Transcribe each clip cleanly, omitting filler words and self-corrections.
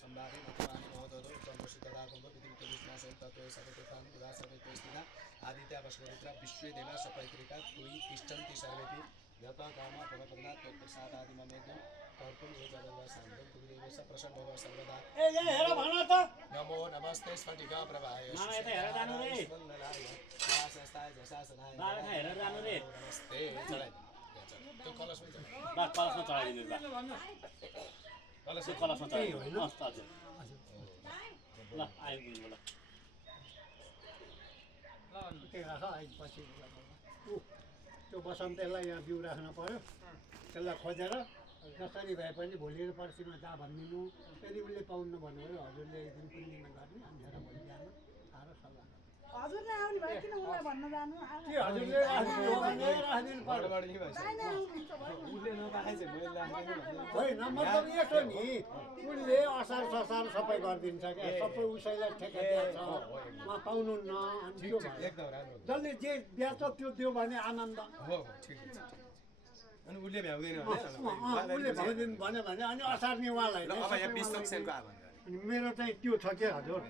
संभारे मतवान महोदय उत्तमशितदागम विधिविधिष्णासन तत्व सर्वतीर्थान उदा सर्वतीर्थिता आदित्य वशवरुद्र विश्व देवा सपैत्रिका तुई तिष्ठन्ति सर्वेपि यत काम फलप्रदा तत्प्रसादादिममेकं कर्तुं ये जगद्वासान्तं तुदेवेश प्रसन्न भव सर्वदा ए हेर भन त नमो नमस्ते स्फटिका प्रभाय मामा यता हेर जानु रे मङ्गलाय वासस्ताय जशासनाय बाबा हेर जानु रे नमस्ते चलाइ त्यो कलशमै चलाइ बा कलशमा चढाइदिनु बा कलशमा चढाइदिनु मस्त हजुर ल आयो गुल्नु ल के राख पछि त्यो बसन्तलाई यहाँ बिउ राख्न पर्यो त्यसलाई खोजेर जसरी भए पनि भोलि पर्सिमा जा भनिदिनु यदि उसले पाउनु भन्नु भयो हजुरले एकदिन पूर्णिमा गर्ने अन्धेर भोलि जानु आएर सल्लाह हजुरले आउने भयो किन उलाई भन्न जानु के हजुरले राखिदिनु भने राखिदिनु पर्यो उसले नपाएछ मैले राख्दैन होइन मतलब यसो नि उसले असार ससार सबै गरिदिन्छ क्या सबै उसैलाई ठेक्का दिएको छ उहाँ पाउनुहुन्न अनि त्यो भयो एकदम राम्रो जसले जे ब्याच त्यो दियो भने आनन्द हो ठिक छ अनि उसले भ्याउँदैन उसले भाउदिनु भन्यो भने अनि असार्ने उहाँलाई ल अब यहाँ 20 सेलको आभन अनि मेरो चाहिँ त्यो छ क्या हजुर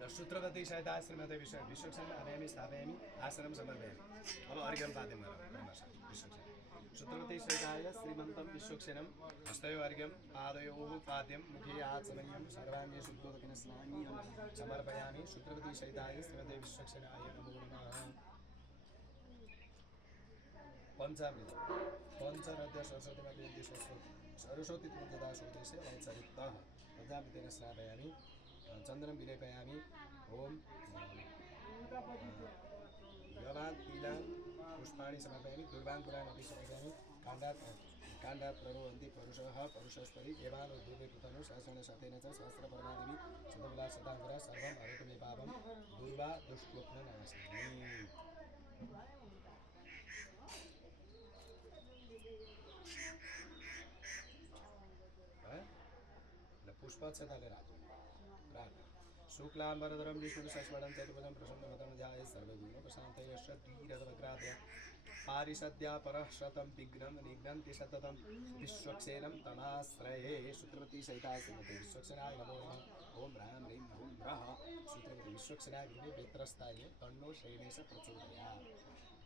ल सूत्रवती सहित आश्रमते विश्वक्षेण आनयामि स्थापयामि आश्रम समर्पयामि अब अर्घ्यं पाद्यं विश्वक्षेण सूत्रवती सहिताय श्रीमन्तं विश्वक्षेणं हस्तयो अर्घ्यं पादयोः पाद्यं मुखे आचमनीयं सर्वाङ्गे शुद्धोदकेन स्नानीयं समर्पयामि सूत्रवती सहिताय श्रीमते विश्वक्षेणाय नमो नमः पंचामृत पंचरद्य सरस्वती माते सरस्वती तदा सोदेशे वंचरितः पंचामृतेन स्नापयामि चन्द्रं विलेपयामि ओम यवान् तिलान् पुष्पाणि समर्पयामि दुर्वाङ्कुरानपि समर्पयामि काण्डात् प्ररोहन्ति परुषः परुषस्तरि एवान् उद्योगे कृतनु सहस्रेण शतेन च सहस्रपर्णादिवि शतविला शताङ्कुरा सर्वं हरेतमे पापं दुर्वा दुष्कृत्ननाशिनी पुष्पाक्षताले राखौँ प्रार्थना शुक्लाम्बरधरं विष्णु शशिवर्णं चतुर्भुजं प्रसन्नवदनं ध्यायेत् सर्वविघ्नोपशान्तये षड्वीरवक्रातया पारिषद्या परः शतं विघ्नं निघ्नन्ति सततं विश्वक्सेनं तमाश्रये सूत्रवती सहिताय श्रीमते विश्वक्सेनाय नमो नमः ओम ह्रां ह्रीं हुं ह्रः सूत्रवती विश्वक्सेनाय विघ्ने वेत्रस्ताय तन्नो शैलेश प्रचोदयात्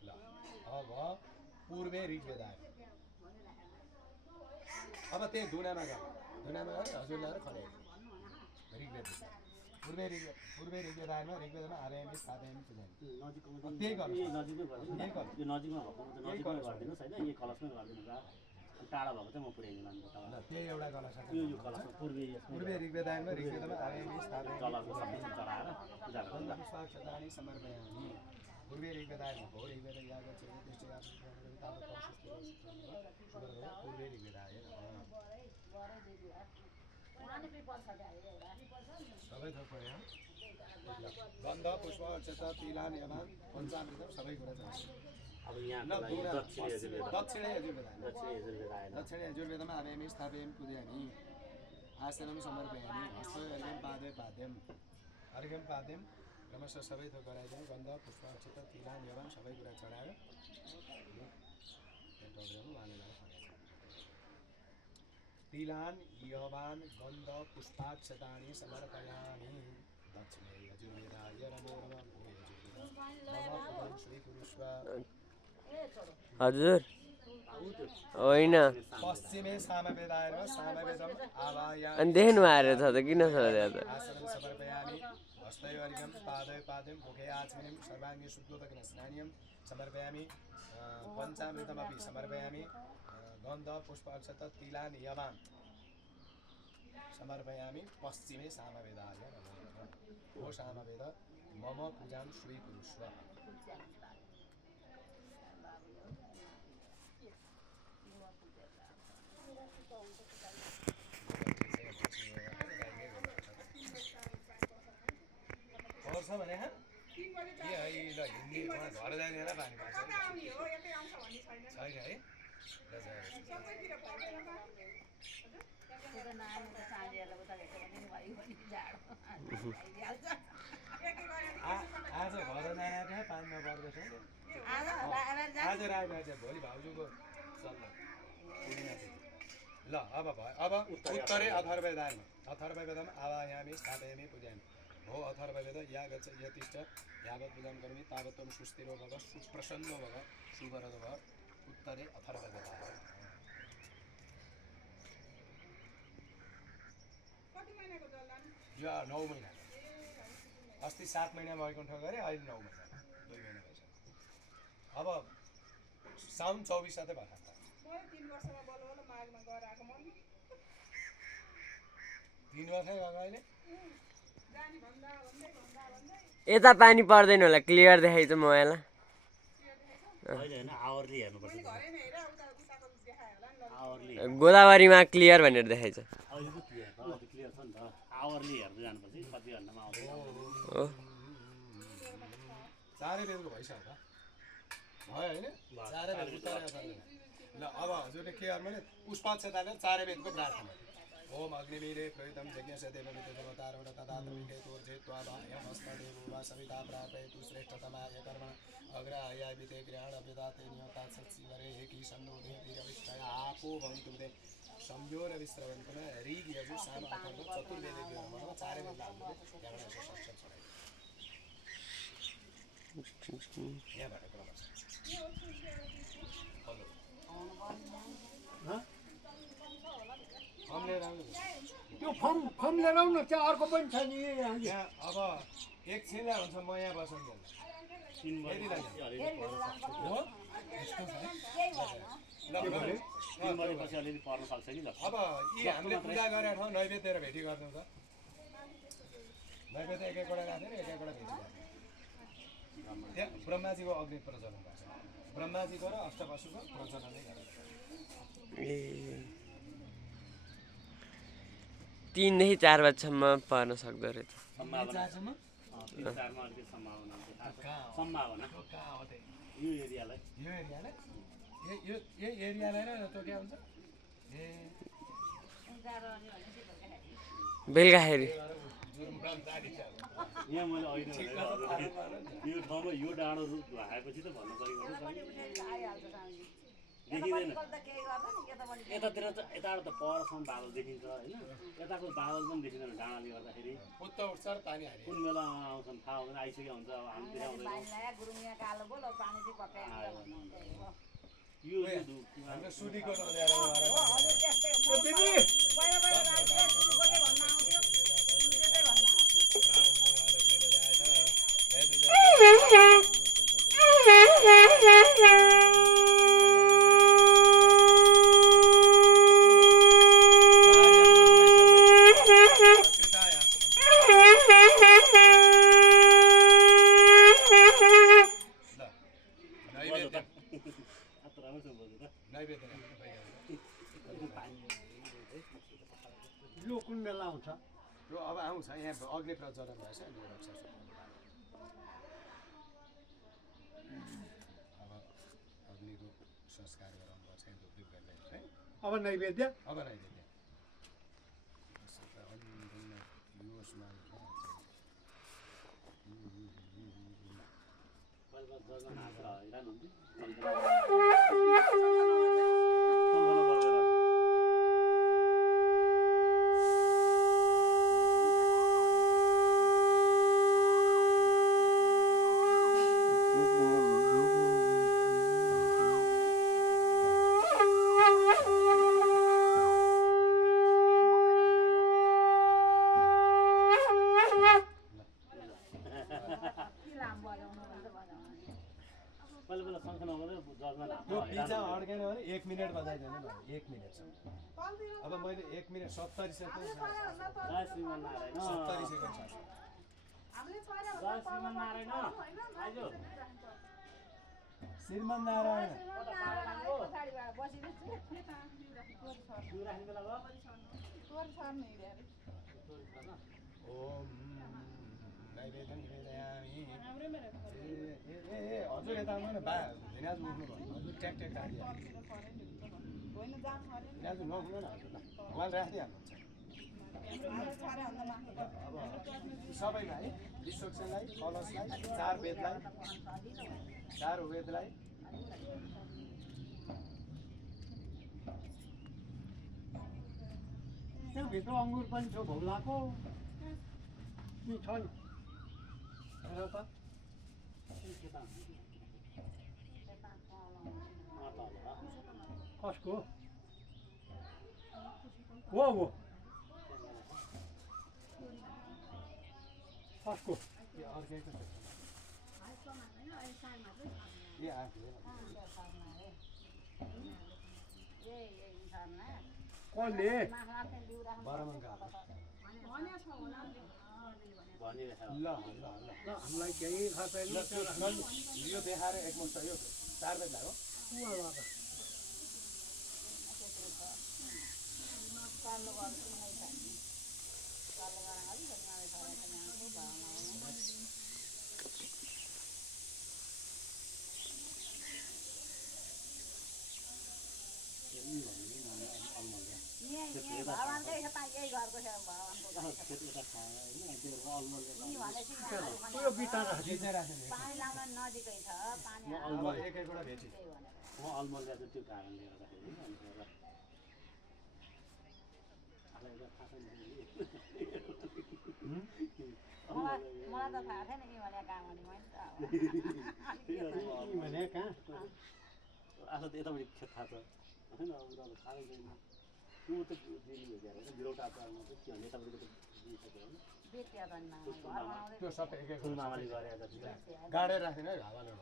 ल अब पूर्वे ऋग्वेदाय अब त्यही धुनामा गयो धुनामा गयो हजुरले आएर खरे ऋग्वेद पूर्वे ऋग्वेदायमा आर्यामि स्थापयामि पूजामि त्यही गर्नु यो नजिकै भयो यो नजिकमा भएको त नजिकमै गरिदिनुहोस् होइन यो कलशमै गरिदिनु बा टाढा भएको चाहिँ म पुर्याइदिनु अन्त तपाईँलाई त्यही एउटा कलश यो कलशमा पूर्वे ऋग्वेदायमा आर्यामि स्थापयामि चलाको सबै चढाएर पूजा गर्नु पुष्पाक्षतानि समर्पयामि पूर्वे ऋग्वेदायमा भो ऋग्वेद याग पूर्वे ऋग्वेदाय सबै थोक पऱ्यो गन्ध पुष्प अक्षता तिलान यमान पञ्चामृत सबै कुरा छ अब यहाँ दक्षिणे यजुर्वेदमा आर्यामि स्थापयामि पूजयामि आसनं समर्पयामि हस्तयो अर्घ्यं पादे पाद्यं अर्घ्यं पाद्यं क्रमशः सबै थोक गराइदिउँ गन्ध पुष्प अक्षता तिलान यमान सबै कुरा चढाएर तिलान यवान गन्ध पुष्पाक्षतानि समर्पयामि दक्षिणे यजुर्वेदाय नमो नमः मम स्वीकुरुष्व हजुर होइन पश्चिमे सामवेदाय सामवेदम् आवाहयामि अनि देख्नु आएर छ त किन सोधेको त आसनं समर्पयामि हस्तयो अर्घ्यं पादयो पाद्यं मुखे आचमनीयं सर्वाङ्गे शुद्धोदकेन स्नानीयं समर्पयामि पञ्चामृतमपि समर्पयामि गन्ध पुष्प अक्षता तिलान यवान् समर्पयामि पश्चिमे सामवेदाय ओ सामवेद मम पूजां स्वीकुरुष्व पर्छ भने के ल हिँड्ने घर जाने होला पानी पर्छ छैन है आज घर जाँदा पानी नपर्दैछ आज रात भोलि भाउजूको सल्लाह ल अब भयो अब उत्तरे अथर्ववेदामा अथर्ववेदम आवायामि स्थापयामि पूजयामि हो अथर्ववेद या गच्छ यतिष्ठ यावत् पूजां करोमि तावत् त्वं सुस्थिरो भव सुप्रसन्नो भव सुवरद भव उत्तरे अथर्ववेद यो 9 महिना अस्ति 7 महिना भएको ठाउँ गरे अहिले 9 महिना 2 महिना भइसक्यो अब साउन 24 साथै भर्खर 3 वर्षमा बल्ल माघमा गएर आएको म 3 वर्ष गएको अहिले जानी भन्दा यता पानी पर्दैन होला क्लियर देखाइ त मोबाइल होइन आवरली हेर्नुपर्छ आवरली गोदावरीमा क्लियर भनेर देखाइछ अहिले त क्लियर क्लियर छ नि त आवरली हेर्दै जानुपर्छ कति घन्टामा आउँछ हो चारै बेलको भइसक्यो त भयो होइन चारै बेल उत्तरे अथर्ववेद ल अब हजुरले के गर्नु भने पुष्पाक्षताले चारै वेदको प्रार्थना ओम अग्निवीरे प्रयुतम यज्ञस्य देवमितेजमतारवण तदात्मिके तोर्जेत्वा वायमस्तदेवो वा सविता प्रापयतु श्रेष्ठतमाय कर्मण अग्रायामिते ग्रहण विदाते नियता सत्सिवरे की सन्नोदेति रविष्ठय आपो भवन्तु ते संयोर विश्रवन्तन ऋग यजु साम अथर्व चतुर्वेदे ब्रह्मण चारै वेद हामीले त्यहाँबाट यसो सक्षम छराइ यहाँबाट क्रम छ फर्म लिएर आउनु त्यो फर्म लिएर आउनु त्यो अर्को पनि छ नि यहाँ अब एकछिन हुन्छ म यहाँ बसौँ 3 हो वर्षपछि अलिअलि पर्न सक्छ नि ल अब यी हामीले पूजा गरेर ठाउँ नैवेद्य भेटी गर्नु त नैवेद्य एक एकवटा राखेर एक एकवटा भेटी गर्नु त्यहाँ ब्रह्माजीको अग्नि प्रज्वलन गर्छ ब्रह्माजीको र अष्टवसुको प्रज्वलनै गरेर 3 देखि 4 बजेसम्म पर्न सक्दो रहेछ सम्भावना 3-4 मा अलिकति सम्भावना सम्भावना कहाँ हो त्यही यो एरियालाई यो एरियालाई र त्यो के हुन्छ ए बेलुकाखेरि यहाँ मैले अहिले यो ठाउँमा यो डाँडो आएपछि त भन्न सकिँदैन देखिँदैन यतातिर त यताबाट त परसम्म बादल देखिन्छ होइन यताको बादल पनि देखिँदैन डाँडाले गर्दाखेरि पुत्त उठ्छ र पानी हाल्यो कुन बेला आउँछन् थाहा हुँदैन आइसक्यो हुन्छ अब हामी देखाउँदैनौँ यो हाम्रो सुलीको ल्याएर यो कुन बेला आउँछ यो अब आउँछ यहाँ अग्नि प्रज्वलन भएछ अनि यो रक्षा अब अग्निको संस्कार गराउनुपर्छ धुपधुप गरेर है अब नैवेद्य अब नैवेद्य योसमा यो पिज्जा अड्केन भने 1 मिनट बजाइदिनु भयो 1 मिनटसम्म अब मैले 1 मिनट 70 सेकेन्ड 70 सेकेन्ड छ श्रीमान नारायण ओम नैवेद्यं निवेदयामि ए हजुर यता आउनु न बा धिनाजु उठ्नु भयो हजुर ट्याक ट्याक राखिदियो धिनाजु नउठ्नु न हजुर ल उहाँ राखिदिइहाल्नुहुन्छ अब सबैलाई है विश्वक्षलाई कलशलाई 4 वेदलाई 4 वेदलाई त्यहाँभित्र अङ्गुर पनि छ भौलाको नि छ नि हेर त कसको हो कसको यो अर्कैको छ ए आएको कसले बरमङ्गा भनिरहेछ ल ल ल ल हामीलाई केही थाहा छैन ल त्यो यो देखाएर एकमुष्ट यो 4 बजी लाग्यो त्यो बिटा राख्छ अब एक एकवटा भेटी म अलमल ल्याएको त्यो कारणले गर्दाखेरि अनि आफूलाई थाहा छैन मलाई त थाहा छैन कि भने काम गर्ने मैले भने कहाँ आफूलाई त यतापट्टि खेत थाहा छ होइन अब थाहा छैन त्यो त दिनु हेरेर बिरौटा चाडमा चाहिँ के भने यतापट्टिको त दिइसक्यो होइन त्यो सबै एक एक फुलमामाले गरे जति गाडेर राख्दैन है हावाले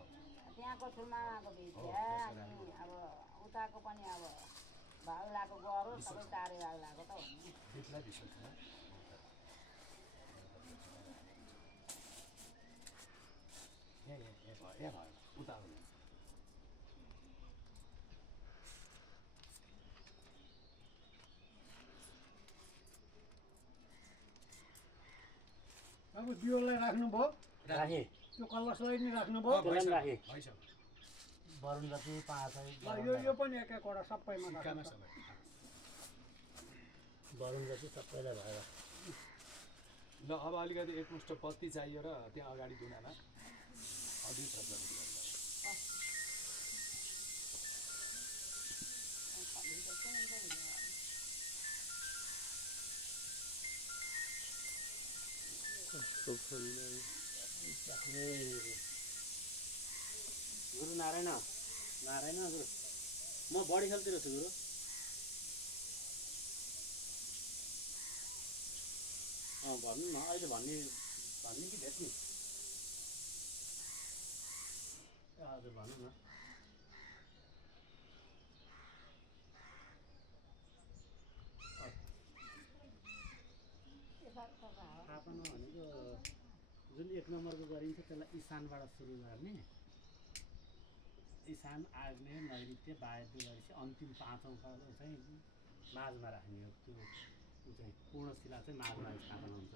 त्यहाँको ठुल्माको भेटिया अनि अब उताको पनि अब भाउलाको गरो सबै चारै भाउलाको त हो नि बिचलाई बिसो छ ए भयो उता हो अब दियोलाई राख्नुभयो राखेँ त्यो कलशलाई नि राख्नुभयो त्यसलाई पनि राखेँ भइसक्यो वरुण जति पाँच यो पनि एक एकवटा सबैमा सिक्कामा राख्नु सबै वरुण जति सबैलाई भएर ल अब अलिकति एकमुष्ट पत्ती चाहियो र त्यहाँ अगाडि दुनामा अझै प्रज्वलित गर्नु गुरु नारायण नारायण गुरु म बढी खेल्तिर छु गुरु भन्नु न अहिले भन्ने कि भेट्ने हजुर भन्नु न थापना भनेको जुन एक नम्बरको गरिन्छ त्यसलाई इशानबाट सुरु गर्ने इशान आग्नेय नैऋत्य वायव्य गरेपछि अन्तिम पाँचौँ कालो चाहिँ माझमा राख्ने हो त्यो चाहिँ पूर्णशिला चाहिँ माझमा स्थापना हुन्छ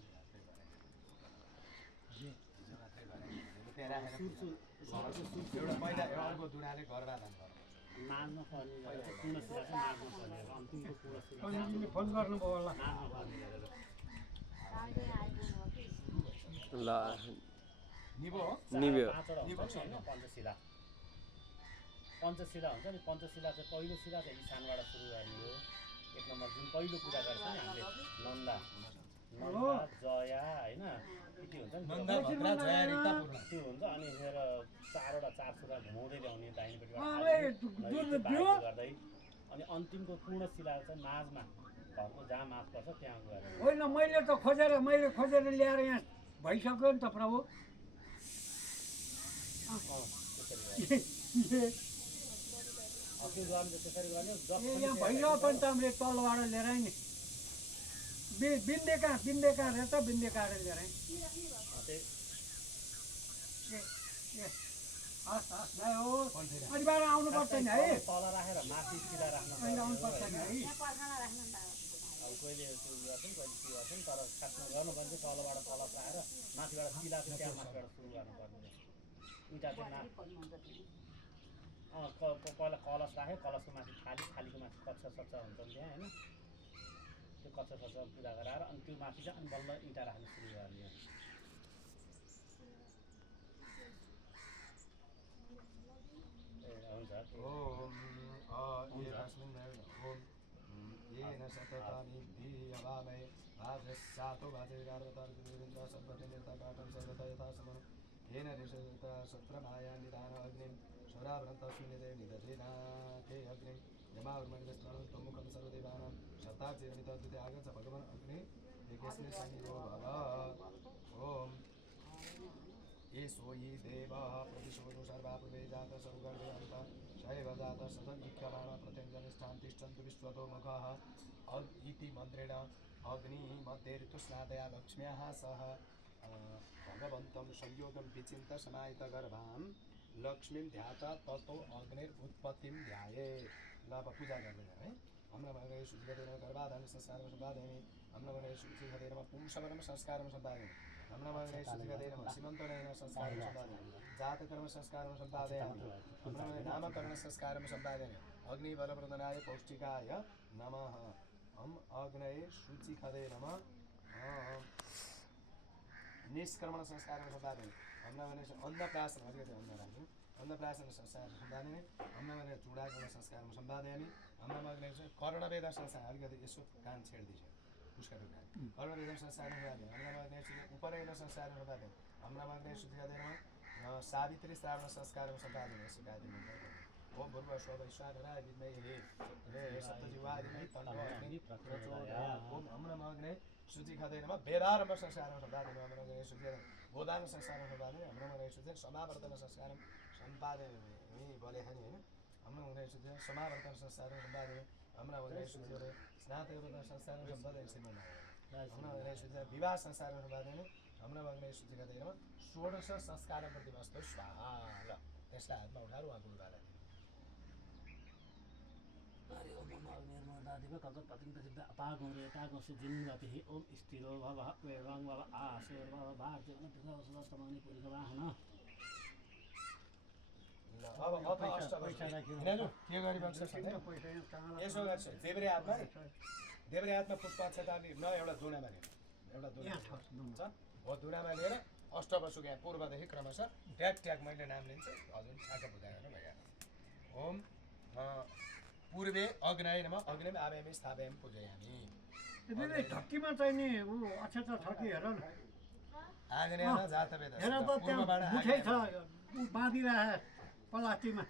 एउटा पहिला अर्को दुनाले गर्भाधान गर्नु माझमा पर्ने गरेर पूर्णशिला चाहिँ माझमा पर्ने हो अन्तिमको पूर्णशिला तिमीले फोन गर्नुभयो होला माझमा पर्ने गरेर ल निभो हो निभ्यो पाँचवटा हुन्छ नि होइन पञ्चशिला पञ्चशिला हुन्छ नि पञ्चशिला चाहिँ पहिलो शिला चाहिँ इशानबाट सुरु गर्ने हो एक नम्बर जुन पहिलो पूजा गर्छ नि हामीले नन्दा जया होइन के हुन्छ नि त्यो हुन्छ अनि फेर चारवटा चार छुरा घुमाउँदै ल्याउने दाहिनेपट्टिबाट गर्दै अनि अन्तिमको पूर्णशिला चाहिँ माझमा घरको जहाँ माझ पर्छ त्यहाँ गएर होइन मैले खोजेर ल्याएर यहाँ भइसक्यो नि त प्रभु त्यो गर्ने त्यसरी गर्ने यहाँ भइसक्यो पनि त हामीले तलबाट लिएर नि बिन्दे कहाँ रहेछ बिन्दे काटेर लिएर अनिवार्य आउनुपर्छ नि है तल राखेर माथि सिधा राख्नु आउनुपर्छ नि है अब कहिले त्यो गर्छन् कहिले के गर्छन् तर खासमा गर्नुपर्ने चाहिँ तलबाट कलश राखेर माथिबाट सिला चाहिँ त्यहाँ माथिबाट सुरु गर्नुपर्ने इँटा चाहिँ पहिला कलश राख्यो कलशको माथि थालीको माथि कच्चा सच्चा हुन्छ नि त्यहाँ होइन त्यो कच्चा सच्चा पूजा गराएर अनि त्यो माथि चाहिँ अनि बल्ल इँटा राख्नु सुरु गर्ने हो ए हुन्छ ओम येन सततमिद्धि अवामहे वाजस्यातो वाजविरार्वतार्जुनेन्द्र सर्वजनिर्तकाटं सर्वथा यथा समनो येन ऋषता सत्रमाया निधान अग्निं शौरावृन्तस्मिन्निदे निदधेनाथे अग्निं यमावृमणिस्तनं त्वमुखं सर्वदेवानां शताचिरमितद्विते आगच्छ भगवन् अग्नि यज्ञस्मिन् सन्निधो भव ॐ येषो हि देवः प्रतिशोधो सर्वा पूर्वे जातः सौगर्भे अन्तः शैव जातः सदन्विख्यमाणः प्रत्यञ्जनिष्ठां तिष्ठन्तु विश्वतो मुखः इति मन्त्रेण अग्निमध्ये ऋतुस्नातया लक्ष्म्याः सह भगवन्तं संयोगं विचिन्त्य समाहितगर्भां लक्ष्मीं ध्यात्वा ततो अग्निरुत्पत्तिं ध्याये ल अब पूजा गर्दैन है हाम्रो भगवान् शुचिखदेन गर्भाधान संस्कारमा सम्पादयामि हाम्रो भगवान् शुचिखदेन पुंसवनं संस्कारमा सम्पादयामि हाम्रो भगवान् शुचिखदेन सीमन्तनयन संस्कारमा सम्पादयामि जातकर्म संस्कारमा सम्पादयामि हाम्रो भगवान् नामकरण संस्कारमा सम्पादयामि अग्निबलप्रदनाय पौष्टिकाय नमः हम अग्नये शुचिखदे नमः निष्क्रमण संस्कारमा सम्पादयामि हाम्रो भगवान् अन्नप्राशन अलिकति अन्न राख्नु अन्नप्राशन संस्कारमा सम्पादयामि हाम्रो भगवान् चुडाकर्ण संस्कारमा सम्पादयामि हाम्रो भगवान् कर्णवेद संस्कार अलिकति यसो कान छेड्दैछ उसका ढुक्का कर्णवेद संस्कारमा सम्पादयामि हाम्रो भगवान् उपनयन संस्कारमा सम्पादयामि हाम्रो भगवान् शुचिखदेनमा सावित्री श्रावण संस्कारमा सम्पादयामि यसो गायत्री मन्त्र ओम भूर्भुवः स्वः वैश्वानराय विद्महे सप्तजिह्वाय धीमहि तन्नो अग्निः प्रचोदयात् ओम हाम्रो भगवान् शुचिखदे नमः वेदारम्भ संस्कारमा सम्पादयामि हाम्रो भगवान् शुचिखदे गोदान संस्कारमा सम्पादयामि हाम्रो भगवान् शुचिखदे समावर्तन संस्कारं सम्पादयामि बोले खाने हैन हाम्रो भगवान् शुचिखदे समावर्तन संस्कारमा सम्पादयामि हाम्रो भगवान् शुचिखदे स्नातकोत्तर संस्कारमा सम्पादयामि श्रीमन्नारायण हाम्रो भगवान् शुचिखदे विवाह संस्कारमा सम्पादयामि हाम्रो भगवान् शुचिखदे नमः षोडश संस्कारं प्रतिमस्तु स्वाहा ल त्यसलाई हातमा उठाएर उहाँको उदाहरण हरि ओम नमो अग्निर्मोदादिव कल्पपतिङ्गसिद्ध अपागौरेतागोषि जिन्वतिः ओम स्थिरो भवः वेवाङ् भव आशीर्भव भारतीयवनतिथवसुदस्तमग्नि पुरिकवाहन अब के गरिबक्छ यसो गर्छ देब्रे हातमा पुष्प अक्षताले न एउटा दुनामा लिएर एउटा दुना हुन्छ हो दुनामा लिएर अष्टवसुक यहाँ पूर्वदेखि क्रमशः ट्याग ट्याग मैले नाम लिन्छु हजुर आँखा पूजा गर्नु भइहाल्छ ओम पूर्वे अग्नये नमः अग्निम आवायामि स्थापयामि पूजयामि दिदी ढक्कीमा चाहिने ऊ अक्षता छ कि हेर न आग्नेयमा जातवेद हेर त पूर्वबाट त्यहाँ मुठै छ बाँधिरहे प्लास्टिकमा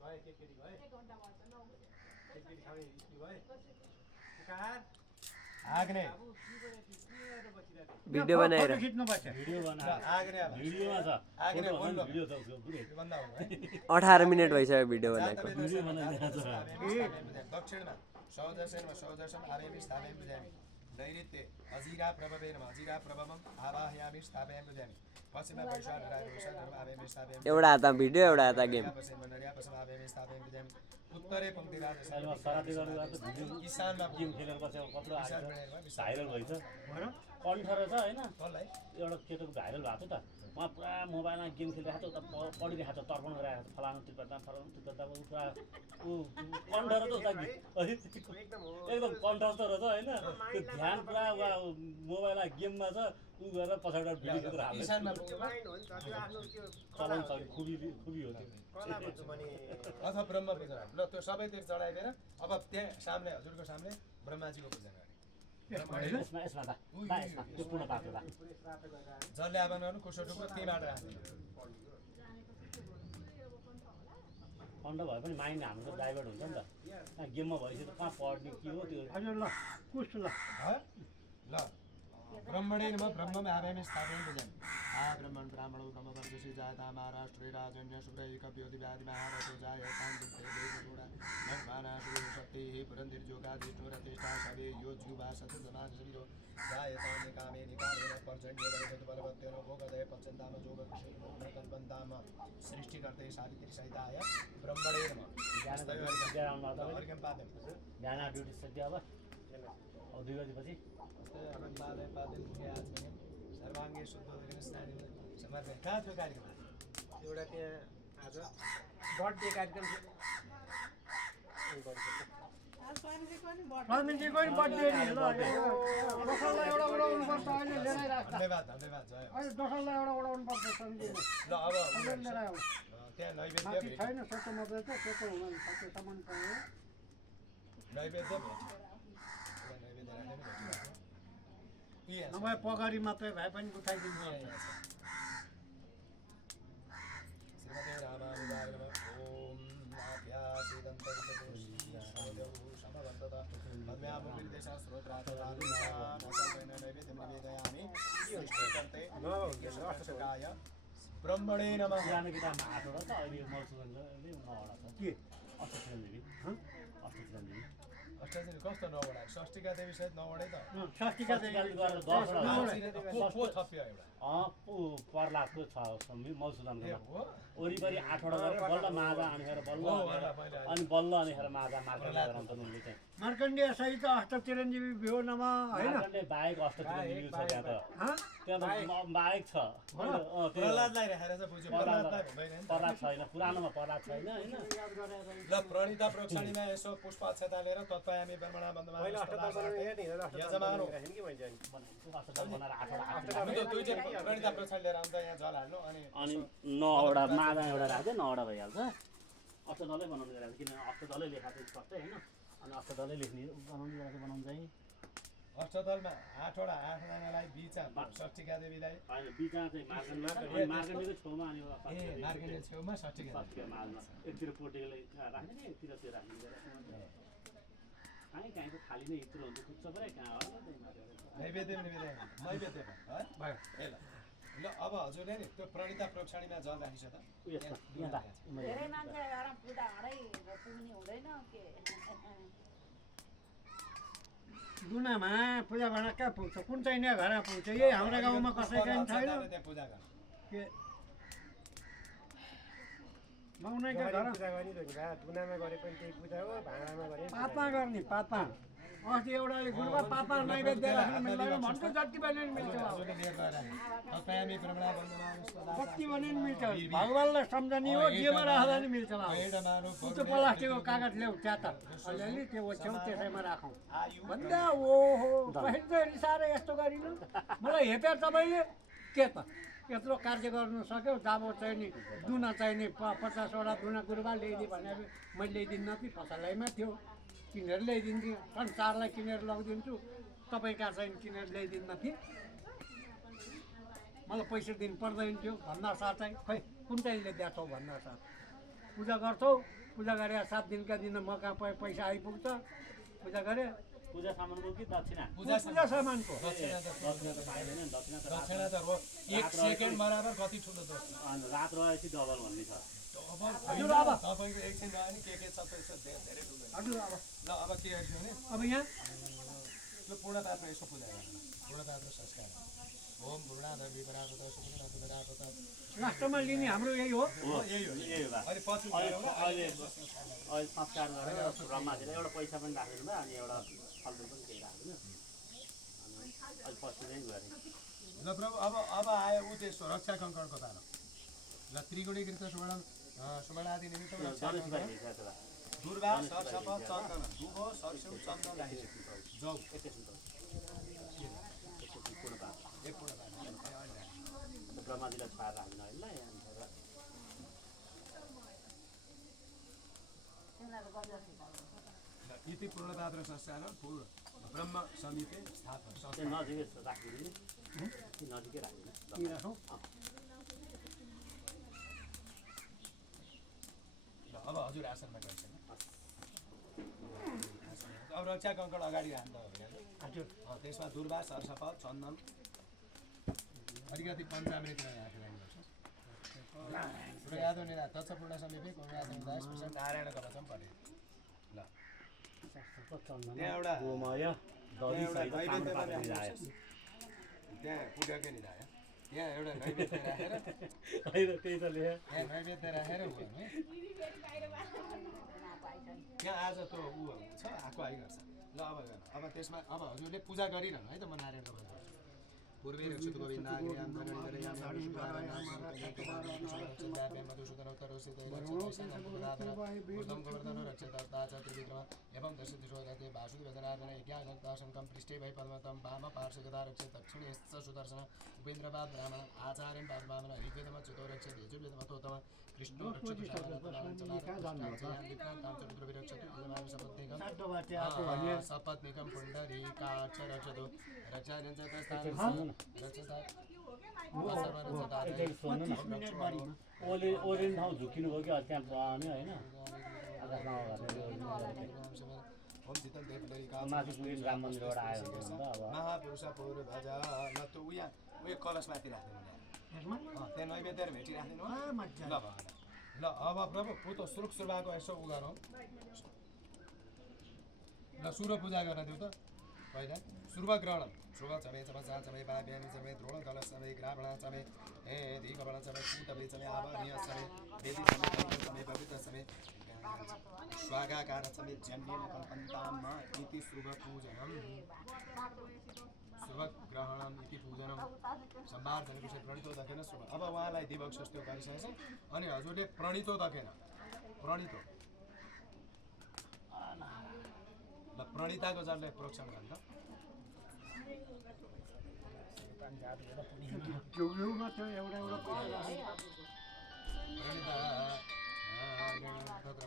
गए केटी गए केटी खाने गए आग्नेय भिडियो बनाएर खिच्नु पर्छ भिडियो बना आग्नेय भिडियोमा छ आग्नेय बोल्नु भिडियो त उसको पुरै भन्दा हो है 18 मिनेट भइसक्यो भिडियो बनाएको भिडियो बनाइदिएको छ दक्षिणमा सौदर्शनमा सौदर्शन आवायामि स्थापयामि पूजयामि नैऋत्ये अजिरा प्रभवे नमः अजिरा प्रभवम् आवाहयामि स्थापयामि पूजयामि पश्चिममा वैश्वानराय वैश्वानरम् आवायामि स्थापयामि एउटा हातमा भिडियो एउटा हातमा गेम पश्चिममा नडियापश्चिम आवायामि स्थापयामि पूजयामि उत्तरे पङ्क्तिराज अहिले सराती गर्नु त भिडियो ईशानमा गेम खेलेर बसेको कत्रो ईशान आएको बेडेरमा भाइरल भइछ भन कण्ठ रहेछ होइन तललाई एउटा केटोको भाइरल भएको थियो त उहाँ पुरा मोबाइलमा गेम खेलिरहेको थियो उता पढिरहेको थियो तर्पण गरिरहेको थियो फलानु तिब्बतमा फलानु तिब्बतमा ऊ पुरा ऊ कण्ठ रहेछ उता एकदम कण्ठस्थ रहेछ होइन त्यो ध्यान पुरा मोबाइलमा गेममा छ ऊ गरेर पछाडि भिडियो खेलेर हाल्छ ईशानमा पुगेमा चलाउनु सक्ने खुबी हो त्यो अथवा ब्रह्म पूजा ल त्यो सबैतिर चढाइदिएर अब त्यहाँ सामने हजुरको सामने ब्रह्माजीको पूजा गर्ने यसमा यसमा यसमा त्यो पूर्ण पाएको दा जसले आवाहन गर्नु कुसो टुक्रो त्यहीबाट राख्नु कण्ठ भए पनि माइन्ड हाम्रो त डाइभर्ट हुन्छ नि त गेममा भएपछि त कहाँ पढ्ने के हो त्यो हजुर ल कुस ल ल ब्रह्मणे नमः ब्रह्मम् आवायामि स्थापयामि पूजयामि ब्रह्मण ब्राह्मणो ब्रह्मवर्गसि जायता महाराष्ट्रे राजन्य शुभ्रै कप्योति व्याधि महारथो जायतां दुग्धे देवगुणा नग्मानाशु शक्तिः पुरन्दिर्योगादिष्टो रतिष्ठा शवे यो जुवा सतसमानशरीरो जायतां निकामे निकामेन पर्जन्यो बलवत्तेन भोगदय पच्यन्ताम जोगकृष्ण कल्पन्ताम सृष्टिकर्ते सावित्री सहिताय ब्रह्मणे नमः अर्घ्यं पाद्यं बिहान ड्युटी सकियो अब 2 बजेपछि पादे मुखे आचमने सर्वाङ्गे शुद्धोदकेन स्नानेन समर्पयामि कहाँ थियो कार्यक्रम एउटा त्यहाँ आज बर्थडे कार्यक्रम थियो स्वामीजीको नि बर्थडे नि ल दोस्रोलाई एउटा उडाउनु पर्छ अहिले लिएर आइरहेको छ धन्यवाद धन्यवाद जय अहिले दोस्रोलाई एउटा उडाउनु पर्छ स्वामीजीले ल अब अहिले लिएर आऊ त्यहाँ नैवेद्य माथि भेट छैन सेतो मात्रै छ सेतो हुन सक्यो सामान पायो नैवेद्य भेट्यो नैवेद्य राखेर भेटिरहेको नभए पगडी मात्रै भए पनि उठाइदिनु श्रीमते रामानुजाय नमः ओम नाभ्यासीदन्तरितदोषीयशमवर्तत मद्म्यामुनिर्देशः श्रोत्रार्थरादिनाशकेन नैवेद्यं निवेदयामि कृते यशकाय ब्रह्मणे नमः पुरानो किताबमा 8 वटा छ अहिले मधुसूदनले 9 वटा छ के अष्टचिरञ्जीवी अष्टचिरञ्जीवी अष्टादशी कस्तो 9 वटा षष्ठीका देवी सहित 9 वटै त षष्ठीका गरेर 10 वटा को थप्यो एउटा प्रहलादको छ मधुसूदनको हो वरिपरि 8 वटा गरेर बल्ल माजा अनिखेर बल्ल अनि बल्ल अनिखेर माजा मार्कण्डेय ग्रन्थले चाहिँ मार्कण्डेय सहित अष्टचिरञ्जीवी भ्यो नमा होइन मार्कण्डेय बाहेक अष्टचिरञ्जीवी छ त्यहाँ त त्यहाँ त बाहेक छ प्रहलादलाई राखेर चाहिँ बुझ्यो प्रहलादलाई हुँदैन प्रहलाद छैन पुरानोमा प्रहलाद छैन होइन ल प्रणिता प्रोक्षणीमा यसो पुष्प अक्षता लिएर तत्त्वयामी ब्रह्मणा बन्धमा यजमानो अष्टदल बनाएर 8 वटा प्रणिता प्रोक्षण लिएर आउँदा यहाँ जल हाल्नु अनि 9 वटा माजा एउटा राख्दै 9 वटा भइहाल्छ अष्टदलै बनाउनु गइरहेको किन अष्टदलै लेखाएको छ स्पष्टै होइन अनि अष्टदलै लेख्ने बनाउनु गइरहेको बनाउनु चाहिँ अष्टदलमा 8 वटा 8 जनालाई बिचा षष्ठीका देवीलाई होइन बिचमा चाहिँ मार्कण्डेयको छेउमा अनि ए मार्केट छेउमा षष्ठीका षष्ठीका माझमा एकतिर पोटेले राख्ने नि एकतिर त्यो राख्ने कहीँ कहीँको खाली नै यत्रो हुन्छ खुच्च पऱ्यो कहाँ होला नैवेद्य नैवेद्य है भयो ए ल ल अब हजुरले नि त्यो प्रणिता प्रोक्षणीमा जल राखिछ त धेरै मान्छे आएर पूजा हँडै पुग्ने हुँदैन के दुनामा पूजा भाँडा कहाँ पुग्छ कुन चाहिँ ने घर पुग्छ यही हाम्रो गाउँमा कसैको पनि छैन त्यहाँ पूजा गर्नु के माउनैका घर पूजा गरिरहनु भए दुनामा गरे पनि त्यही पूजा हो भाँडामा गरे पापा गर्ने पापा अस्ति एउटाले गुरुबा पापा नैवेद्य राख्नु मिल्दैन भन्छ जति भने पनि मिल्छ हजुरले लिएर गएर तत्त्वयामी ब्रह्मणा बन्धमा जति भने पनि मिल्छ भगवान्लाई सम्झने हो जेमा राख्दा नि मिल्छ त्यो प्लास्टिकको कागज ल्याऊ त्यहाँ त अलिअलि त्यो ओछ्याउ त्यसैमा राखौँ भन्दा ओहो बहिनी चाहिँ रिसाएर यस्तो गरिनु मलाई हेपेर तपाईँले के त यत्रो कार्य गर्नु सक्यो जाबो चाहिँ नि दुना चाहिँ नि 50वटा दुना गुरुबा ल्याइदिए भने मैले ल्याइदिन्न कि पसलैमा थियो किनेर ल्याइदिन्छु संसारलाई किनेर लगिदिन्छु तपाईँ कहाँ चाहिँ किनेर ल्याइदिन्न थिएँ मलाई पैसा दिनु पर्दैन थियो भन्दा साथ चाहिँ खै कुन चाहिँले दिएछौ भन्दा साथ पूजा गर्छौ पूजा गरे 7 दिनका दिन म कहाँ पैसा आइपुग्छ पूजा गरे पूजा सामानको कि दक्षिणा पूजा सामानको दक्षिणा त पाइँदैन नि दक्षिणा त हो 1 सेकेन्ड बराबर कति ठुलो दोष अनि रात रहेपछि डबल भन्ने छ हजुर अब तपाईँको एकछिन भयो नि के सबै धेरै ठुलो हजुर अब ल अब के गर्छु भने अब यहाँ यो पूर्णतात्मा यसो पूजा गर्नु पूर्णतात्मा संस्कार ओम पूर्णाधार विपरागत सुपूर्णागत लास्टमा लिने हाम्रो यही हो यही हो यही हो अहिले पछि अहिले संस्कार गरेर ब्रह्माजीले एउटा पैसा पनि राखेको भए अनि एउटा फलफुल पनि केही राख्दैन अनि अहिले पछि चाहिँ गरेँ ल प्रभु अब आयो ऊ त्यसो रक्षा कङ्कणको तार ल त्रिगुणीकृत सुवर्णादि निमित्त गणेश भाइ लेखेको छ दुर्वा सरसप चन्दन दुबो सरस्यौ चन्दन राखिसक्यो जाउ एक पूर्ण ब्रह्माजीलाई छाएर राख्दैन होइन इति पूर्णतात्र संस्कार पूर्ण ब्रह्म समिति स्थापना त्यो नजिकै राखिदिनु नजिकै राखिदिनु राखौँ अब हजुर आसनमा गइसक्नु अब रक्षा कङ्कण अगाडि राख्दा हजुर त्यसमा दुर्वा सरसप चन्दन अलिकति पञ्चामृत राखिराख्नुपर्छ यादव निरा तत्स पूर्ण समिति नारायण कवचम पढे ल त्यहाँ एउटा त्यहाँ पूजाकै निधायो त्यहाँ एउटा नैवेद्य राखेर त्यही त लेखेँ त्यहाँ नैवेद्य राखेर ऊ है त्यहाँ आज त्यो ऊ छ आएको आइ गर्छ ल अब त्यसमा अब हजुरले पूजा गरिरहनु है त म नारायण कवच गर्छु पूर्वे रक्षतु गोविन्दाग्र्यां धगणिधरयामि ऊर्ध्वं गोवर्धनो रक्षता च त्रिविक्रम एवं दशदिशो दते वासुदेवदनार्दन यज्ञानन्ताशङ्कं पृष्ठे वै पद्मतं वाम पार्श्वगदा रक्षते दक्षिणे स सुदर्शन उपेन्द्रपाद ब्राह्मण आचार्यं पादवामन ऋग्वेदमच्युतो रक्षते यजुर्वेदमतोत्तम कृष्णो रक्षतु सपत्निकं पुण्डरीकाक्ष रक्षतु रक्षायं च ओरेन ठाउँ झुकिनु भयो कि त्यहाँ बन्यो होइन माथि पुगेर राम मन्दिरबाट आयो भने त अब महापुरुष पूर्वज न त उयो कलशमाथि राख्नु त्यहाँ नैवेद्य भेटिराख्नु ल अब प्रभु पुतो सुरुख सुरुवाको यसो उ गरौँ ल सूर्य पूजा गर्न दिउँ त पहिला सुरुव ग्रहण शुभ चमे चमसा चमे बाब्यानि चमे द्रोण कलश चमे ग्राभण चमे हे दीपवण चमे शीतवे चमे आवनीय चमे वेदी चमे कैक चमे पवित्र चमे स्वागाकार चमे जन्येन कल्पन्ताम इति शुभ पूजनम शुभ ग्रहणम इति पूजनम सम्मार्जन विषय प्रणितो दकेन शुभ अब उहाँलाई दिवक्षस त्यो गरिसकेछ अनि हजुरले प्रणितो दकेन प्रणितो ल प्रणिताको जसलाई प्रोत्साहन गर्नु त जिउमा त्यो एउटा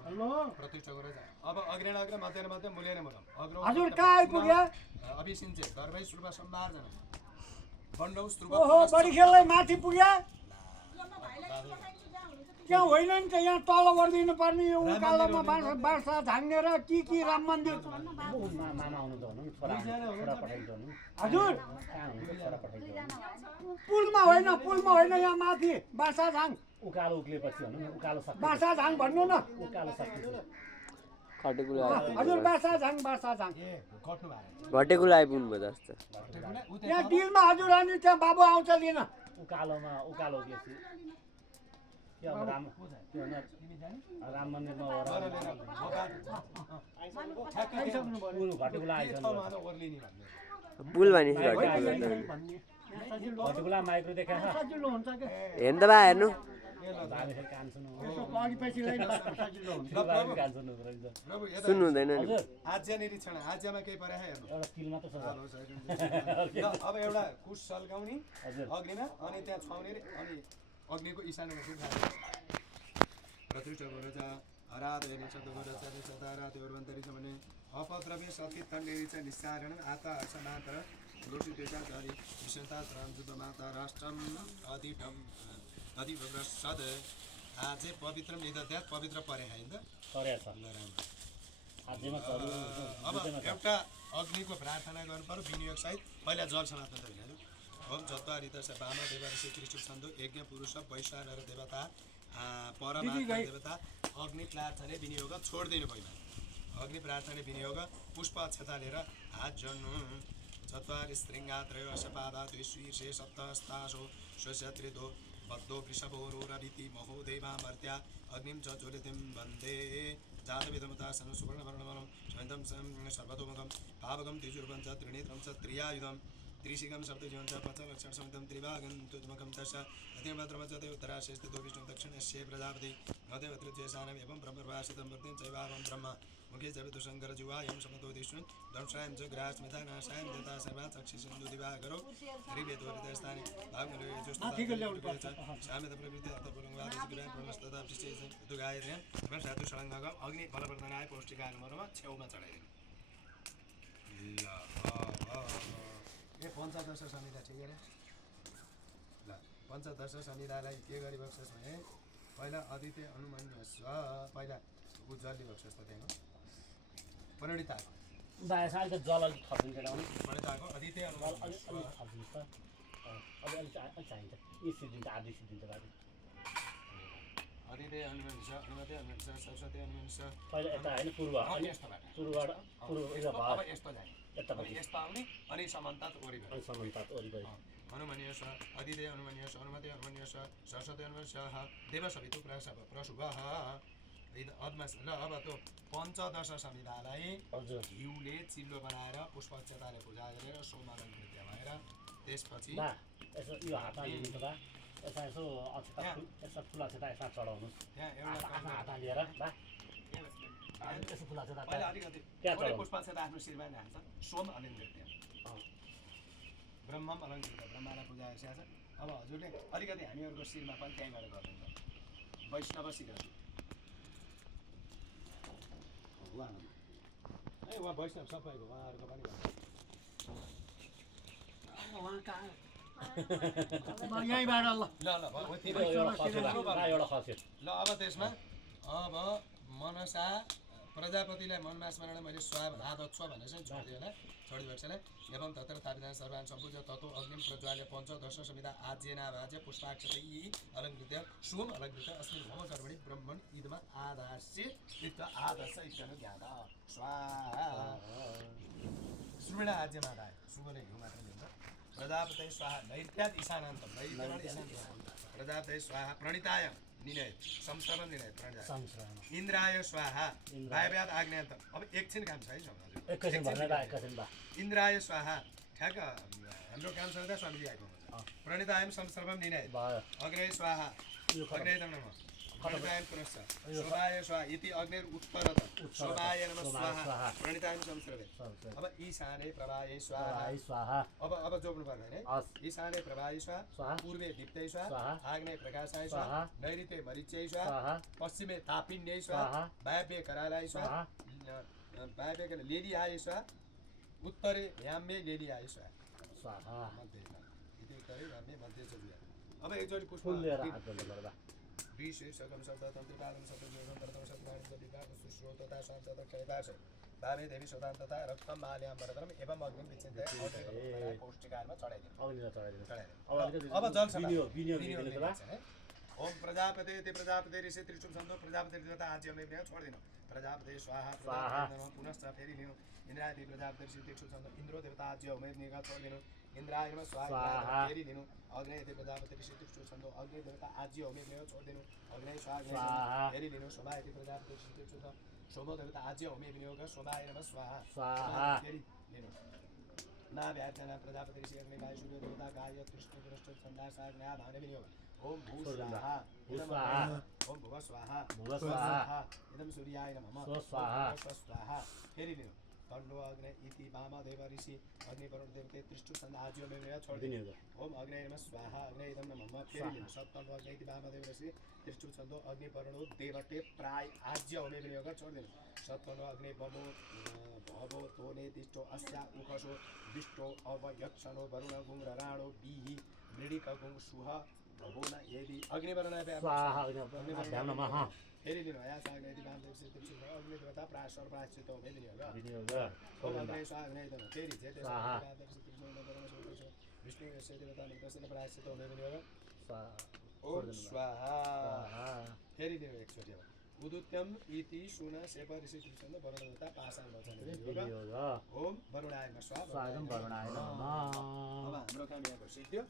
हेलो प्रतिष्ठा गरेर अब अग्रेण अग्र मध्यम मध्यम मूल्यन मुलम अग्रो हजुर कहाँ आइपुग्यो अभिसिन्चे गर्भै श्रुभ सम्मार्जन बन्डौ श्रुभ ओहो बडी खेललाई माथि पुग्यो त्यहाँ होइन नि त यहाँ तल गरिदिनु पर्ने यो उकालोमा बार्सा झाङ्गेर कि राम मन्दिर मामा आउनु त भन्नु छोरा पठाइदिनु हजुर कहाँ हुनुहुन्छ छोरा पठाइदिनु पुलमा होइन यहाँ माथि बार्सा झाङ उकालो उक्लेपछि भन्नु न उकालो सक्छ बार्सा झाङ भन्नु न उकालो सक्छ हजुर बार्सा झाङ ए कट्नु भयो घटेकुला आइपुग्नु भयो जस्तो यहाँ डिलमा हजुर अनि त्यहाँ बाबु आउँछ लिन उकालोमा उकालो उक्लेपछि त्यो अब राम राम मन्दिरमा घटेकुला आइसक्नु ओर्लिनी भन्ने पुल भनेपछि घटेकुला माइक्रो देखाएको छ सजिलो हुन्छ क्या हेर्नु त बा हेर्नु हामी फेरि कान सुन्नु अघि पछि सजिलो हुन्छ कान सुन्नु रहेछ प्रभु यता सुन्नु हुँदैन नि हजुर आज्ञा निरीक्षण आज्ञामा केही परे हेर्नु एउटा तिल मात्र छ ल, अब एउटा कुश सल्काउने हजुर अग्निमा अनि त्यहाँ छाउने अनि अग्निको इशानामा प्रतिष्ठा गरेर आराधय शब्द गरेर सदाराधयोर्वन्तरि भने अपद्रव्य सखित तण्डेरि च निस्सारण आता समान्तर दोषितेचाचारि विशेषता जुद्ध माता राष्ट्रम अधिप्रसद आज पवित्र निदध्यात पवित्र परे होइन त सरेछ ल राम्रो आजमा अब एउटा अग्निको प्रार्थना गर्नु पर्यो विनियोग सहित पहिला जल समात्न त होइन ओम जत्वारित स वाम देवा ऋषि कृष्ण छन्दो यज्ञ पुरुष वैश्वानर देवता परमात्मा देवता अग्नि प्रार्थना विनियोग छोड्दिनु पहिला अग्नि प्रार्थना विनियोग पुष्प क्षतालेर हात जोड्नु चत्वारि शृङ्गात्रयो सपादा द्विशीर्षे सप्तस्तासो स्वस्यत्रिदो बद्धो वृषभोरोरभिति महोदेवामर्त्या अग्निं च ज्वलितिं वन्दे जातविधमता सनु सुवर्णवर्णवनं स्वयन्तं सर्वतोमुखं पावकं द्विजुर्वं च त्रिनेत्रं च त्रियायुधं त्रिशिखं सप्तजीवं च पञ्चलक्षणसमितं त्रिभागं तुत्मकं तस्य अतिमद्रमचते उत्तराशेस्थितो विष्णु दक्षिणस्ये प्रजापति मदेव तृतीयसानम् एवं ब्रह्मप्रभासितं वर्तिं चैवाहं ब्रह्म मुखे जपितु शङ्करजुवायं समतो दिष्णु दंशायं च ग्रास्मितानाशायं दता सर्वा चक्षि सिन्धु दिवाकरो हरिवेदोरितस्थाने भागमनुयोजुष्टुश्यामितप्रवृत्ति अर्थपुलङ्गादिग्रह प्रणस्तता पृष्ठे दुगायत्र्यं साधु षडङ्गम अग्नि बलवर्धनाय पौष्टिकानुमरमा छेउमा चढाइदिनु ए पञ्चदश संहिता ठिक अरे ल पञ्चदश संहितालाई के गरिबक्छस् भने पहिला अद्वितीय अनुमन्य पहिला उज्जवली बक्छस् त त्यहाँ प्रणिताको बाहिर अहिले त जल अलिक थपिन्छ प्रणिताको अद्वितीय अनुमन्य अलिक थपिन्छ अब अलिक चाहिन्छ यी सिद्धिन्छ आधी सिद्धिन्छ बाटो अद्वितीय अनुमन्य अनुमति अनुमन्य सरस्वती अनुमन्य पहिला यता होइन पूर्व अनि यस्तोबाट पूर्वबाट पूर्व अब यस्तो जाने यतापट्टि यस्तो आउने अनि समानता वरिपरि अनि समानपात वरिपरि अनुमन्य स अदिते अनुमन्य स अनुमति अनुमन्य स सरस्वती अनुमन्य स देवसवितु प्रशुभः अदमा ल अब त्यो पञ्चदश संहितालाई हजुर घिउले चिल्लो बनाएर पुष्पक्षताले पूजा गरेर सोमवार नृत्य भएर त्यसपछि बा यसो यो हातमा लिनु त बा यसमा यसो अक्षता यसो फुल अक्षता यसमा चढाउनुहोस् त्यहाँ एउटा आफ्नो हातमा लिएर बा यसो फुल अक्षता अहिले अलिकति त्यहाँ थोरै चढाउनु पुष्पाक्षता आफ्नो शिरमा नै हाल्छ सोम अलङ्कृत ब्रह्मम अलङ्कृत ब्रह्मालाई पूजा गरिसकेको छ अब हजुरले अलिकति हामीहरूको शिरमा पनि त्यहीँबाट गर्नुहुन्छ वैष्णव शिर ए उहाँ वैष्णव सबैको उहाँहरूको पनि गर्छ उहाँ कहाँ यहीँबाट ल ल ल भयो त्यो एउटा खसेर एउटा खसेर ल अब त्यसमा अब मनसा प्रजापतिलाई मनमा स्मरण मैले स्वाहा धादक्ष भनेर चाहिँ छोडिदियो होला छोडिदिएको छैन एवं तत्र थापिदान सर्वान् सम्पूज्य ततो अग्निम प्रज्वाल्य पञ्चदश संहिता आज्येनाभाज्य पुष्पाक्षते यी अलङ्कृत्य सोम अलङ्कृत्य अस्मिन् होम कर्मणि ब्रह्मण इदमा आदास्य इत्य आदर्श इत्यनु ज्ञात स्वाहा श्रुविणा आज्यमादाय सुगले हिउँ मात्र लिन्छ प्रजापतये स्वाहा नैत्यात् ईशानान्तम नैत्यात् ईशानान्तम प्रजापतये स्वाहा प्रणिताय निनय संस्करण निनय प्रणिताय इन्द्राय स्वाहा वायव्यात् आग्नेयान्तम अब एकछिन काम छ है हजुर एकैछिन भन्ने बा एकैछिन बा इन्द्राय स्वाहा ठ्याक्क हाम्रो काम छ त स्वामीजी आइपुग्नुहुन्छ प्रणितायम संस्करण निनय भयो अग्ने स्वाहा अग्ने नमः प्रणितायम पुनश्च शोभाय स्वाहा इति अग्नेर उत्तरत शोभाय नमः स्वाहा प्रणितायम संस्करण अब ईशाने प्रभाये स्वाहा स्वाहा अब जोड्नु पर्दैन है ईशाने प्रभाये स्वाहा पूर्वे दीप्तये स्वाहा आग्ने प्रकाशाय स्वाहा नैऋत्ये मरीच्यै स्वाहा पश्चिमे तापिन्यै स्वाहा वायव्ये करालाय स्वाहा वायव्ये लेलियाय स्वाहा उत्तरे याम्ये लेलियाय स्वाहा मध्येमा इति उत्तरे याम्ये मध्य च अब एकचोटि पुष्प फुल लिएर हातले गर्दा विशेषकम शब्दतन्त्रिकालं शब्दयोगं प्रथम शब्दानि विभाग सुश्रोतता शान्तता क्षयदाश भावे देवी शोधान्तता रक्तम माल्याम्बरतरम एवं अग्निम विचिन्त्य पौष्टिकारमा चढाइदिनु अग्निलाई चढाइदिनु चढाइदिनु अब जल विनियोग ओम प्रजापते ते प्रजापते ऋषि त्रिशुभ सन्तो प्रजापति देवता आज्यमे बिना छोडिदिनु प्रजापते स्वाहा प्रजापते नमः पुनश्च फेरि लिनु इन्द्राय ते प्रजापति ऋषि त्रिशुभ सन्तो इन्द्रो देवता आज्यमे बिना छोडिदिनु इन्द्राय नमः स्वाहा फेरि लिनु अग्ने ते प्रजापति ऋषि त्रिशुभ सन्तो अग्नि देवता आज्यमे बिना छोडिदिनु अग्ने स्वाहा फेरि लिनु शोभाय ते प्रजापति ऋषि त्रिशुभ सोम देवता आज्यमे विनियोग शोभाय नमः स्वाहा फेरि लिनु ना व्याख्यान प्रजापति ऋषि अग्नि वायु सूर्य देवता गाय कृष्ण पुरष्ट छन्दास आज्ञा भाने विनियोग ओम भू स्वाहा ओम भुव स्वाहा इदं सूर्याय नमः स्वाहा फेरि लिनु तन्नो अग्ने इति वामदेव ऋषि अग्नि वरुण देवते त्रिष्टु छन्द आज्यो मेरा छोडिदिनु ओम अग्ने नमः स्वाहा अग्ने इदं नमः फेरि लिनु सप्तम अग्ने इति वामदेव ऋषि त्रिष्टु छन्दो अग्नि वरुण देवते प्राय आज्य होमे विनियोग छोडिदिनु सप्तम अग्ने बबो भवो तोने तिष्ठो अस्या उखसो विष्टो अवयक्षणो वरुण गुंग राणो बिहि मृडिक गुंग सुह भवो न यदि अग्नि वरुण स्वाहा फेरि लिनु या साग्ने इति वामदेव ऋषि त्रिष्टु अग्नि देवता प्राय सर्वप्रायश्चित्तो होमे विनियोग अग्ने स्वाहा इदं फेरि जेते वामदेव ऋषि त्रिष्टु विष्णु यस्य देवता निर्दशन प्रायश्चित्तो होमे विनियोग ओम स्वाहा फेरि लिनु एकचोटि अब उदुत्यम इति सुन सेव ऋषि त्रिष्टु वरुण देवता पाषाण वचन विनियोग ओम वरुणाय नमः स्वाहा वरुणाय नमः अब हाम्रो काम यहाँको सिद्धियो